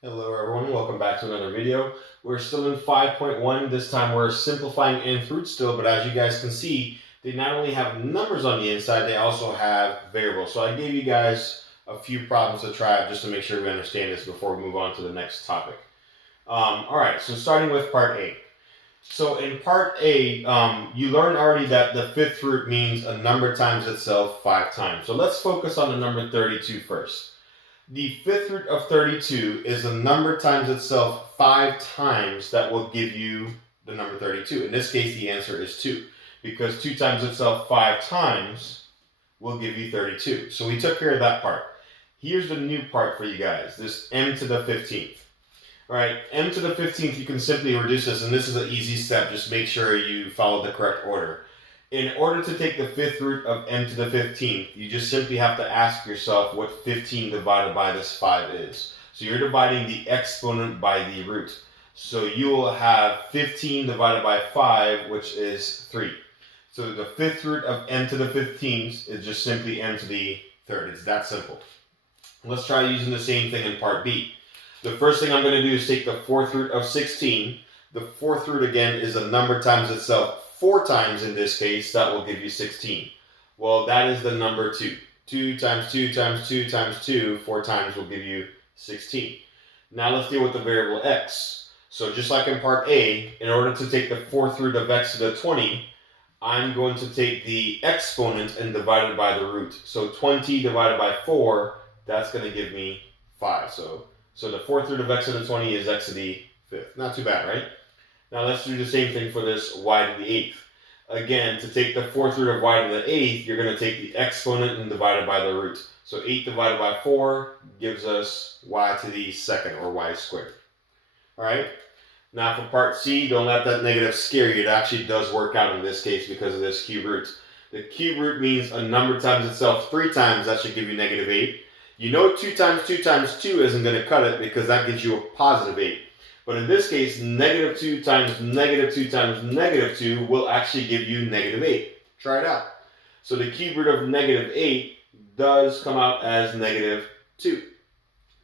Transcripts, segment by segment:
Hello everyone, welcome back to another video. We're still in 5.1. This time we're simplifying nth roots still, but as you guys can see, they not only have numbers on the inside, they also have variables. So I gave you guys a few problems to try out just to make sure we understand this before we move on to the next topic. Alright, so starting with part A. So in part A, you learned already that the fifth root means a number times itself 5 times. So let's focus on the number 32 first. The fifth root of 32 is a number times itself 5 times that will give you the number 32. In this case, the answer is 2, because 2 times itself 5 times will give you 32. So we took care of that part. Here's the new part for you guys, this m to the 15th. All right, m to the 15th, you can simply reduce this, and this is an easy step. Just make sure you follow the correct order. In order to take the fifth root of m to the 15th, you just simply have to ask yourself what 15 divided by this 5 is. So you're dividing the exponent by the root. So you will have 15 divided by 5, which is 3. So the fifth root of m to the 15th is just simply m to the third. It's that simple. Let's try using the same thing in part B. The first thing I'm going to do is take the fourth root of 16. The fourth root, again, is a number times itself 4 times in this case. That will give you 16. Well, that is the number 2. 2 times 2 times 2 times 2, 4 times will give you 16. Now let's deal with the variable x. So just like in part A, in order to take the fourth root of x to the 20, I'm going to take the exponent and divide it by the root. So 20 divided by 4, that's going to give me 5. So the fourth root of x to the 20 is x to the 5th. Not too bad, right? Now let's do the same thing for this y to the 8th. Again, to take the fourth root of y to the 8th, you're going to take the exponent and divide it by the root. So 8 divided by 4 gives us y to the 2nd, or y squared. All right? Now for part C, don't let that negative scare you. It actually does work out in this case because of this cube root. The cube root means a number times itself 3 times. That should give you negative 8. You know 2 times 2 times 2 isn't going to cut it because that gives you a positive 8. But in this case, negative 2 times negative 2 times negative 2 will actually give you negative 8. Try it out. So the cube root of negative 8 does come out as negative 2.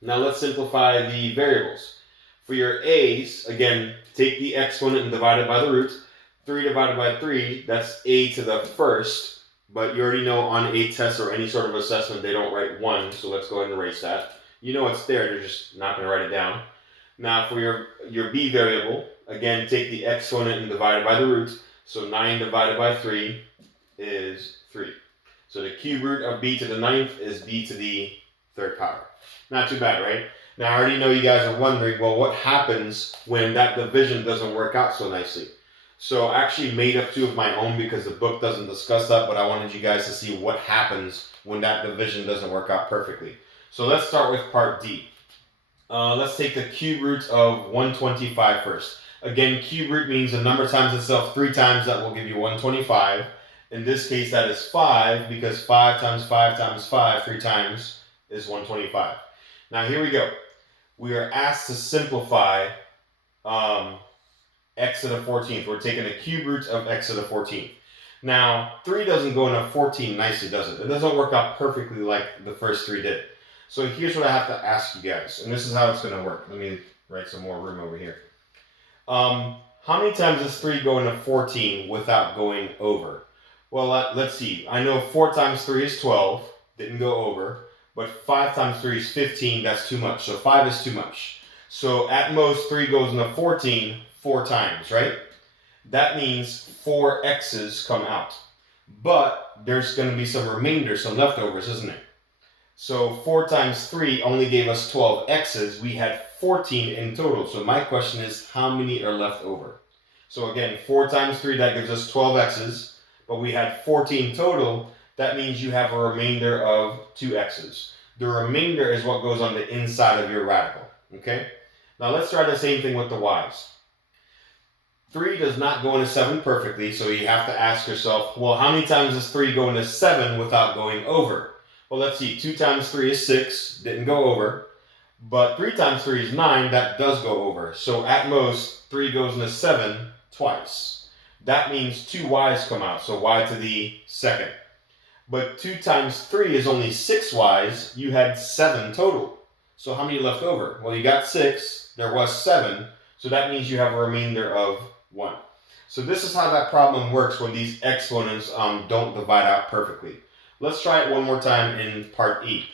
Now let's simplify the variables. For your a's, again, take the exponent and divide it by the root. 3 divided by 3, that's a to the first. But you already know on a test or any sort of assessment, they don't write 1. So let's go ahead and erase that. You know it's there, they're just not going to write it down. Now for your b variable, again, take the exponent and divide it by the root. So 9 divided by 3 is 3. So the cube root of b to the 9th is b to the 3rd power. Not too bad, right? Now I already know you guys are wondering, well, what happens when that division doesn't work out so nicely? So I actually made up 2 of my own because the book doesn't discuss that, but I wanted you guys to see what happens when that division doesn't work out perfectly. So let's start with part D. Let's take the cube root of 125 first. Again, cube root means a number times itself 3 times. That will give you 125. In this case, that is 5, because 5 times 5 times 5, 3 times, is 125. Now here we go. We are asked to simplify x to the 14th. We're taking the cube root of x to the 14th. Now, 3 doesn't go into 14 nicely, does it? It doesn't work out perfectly like the first 3 did. So here's what I have to ask you guys, and this is how it's going to work. Let me write some more room over here. How many times does 3 go into 14 without going over? Well, let's see. I know 4 times 3 is 12. Didn't go over. But 5 times 3 is 15. That's too much. So 5 is too much. So at most, 3 goes into 14 4 times, right? That means 4 x's come out. But there's going to be some remainder, some leftovers, isn't it? So 4 times 3 only gave us 12 x's. We had 14 in total. So my question is, how many are left over? So again, 4 times 3, that gives us 12 x's. But we had 14 total. That means you have a remainder of 2 x's. The remainder is what goes on the inside of your radical. Okay? Now let's try the same thing with the y's. 3 does not go into 7 perfectly, so you have to ask yourself, well, how many times does 3 go into 7 without going over? Well, let's see. 2 times 3 is 6. Didn't go over. But 3 times 3 is 9. That does go over. So at most, 3 goes into 7 twice. That means 2 y's come out. So y to the 2nd. But 2 times 3 is only 6 y's. You had 7 total. So how many left over? Well, you got 6. There was 7. So that means you have a remainder of 1. So this is how that problem works when these exponents don't divide out perfectly. Let's try it one more time in part E.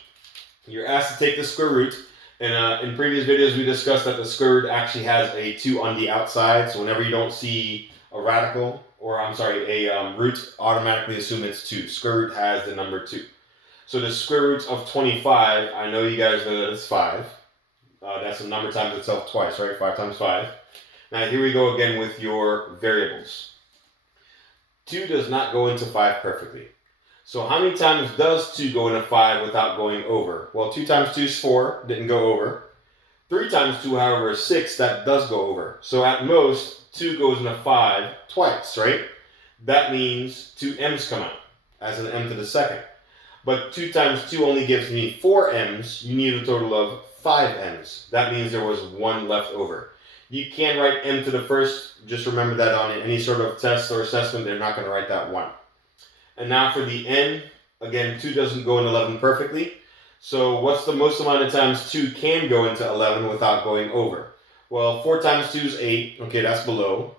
You're asked to take the square root. And in previous videos, we discussed that the square root actually has a 2 on the outside. So whenever you don't see a radical, or I'm sorry, a root, automatically assume it's 2. Square root has the number 2. So the square root of 25, I know you guys know that it's 5. That's a number times itself twice, right? 5 times 5. Now here we go again with your variables. 2 does not go into 5 perfectly. So how many times does 2 go into 5 without going over? Well, 2 times 2 is 4, didn't go over. 3 times 2, however, is 6, that does go over. So at most, 2 goes into 5 twice, right? That means 2 m's come out as an m to the second. But 2 times 2 only gives me 4 m's. You need a total of 5 m's. That means there was 1 left over. You can write m to the first. Just remember that on any sort of test or assessment, they're not going to write that 1. And now for the n, again, 2 doesn't go in 11 perfectly. So what's the most amount of times 2 can go into 11 without going over? Well, 4 times 2 is 8. Okay, that's below.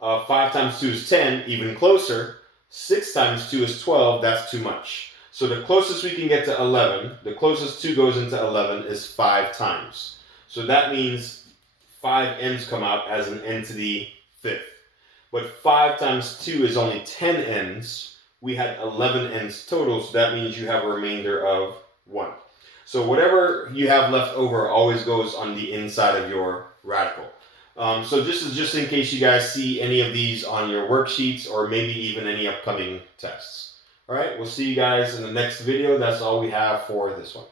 5 times 2 is 10, even closer. 6 times 2 is 12, that's too much. So the closest we can get to 11, the closest 2 goes into 11 is 5 times. So that means 5 n's come out as an n to the 5th. But 5 times 2 is only 10 n's. We had 11 n's total, so that means you have a remainder of 1. So whatever you have left over always goes on the inside of your radical. So just in case you guys see any of these on your worksheets or maybe even any upcoming tests. All right, we'll see you guys in the next video. That's all we have for this one.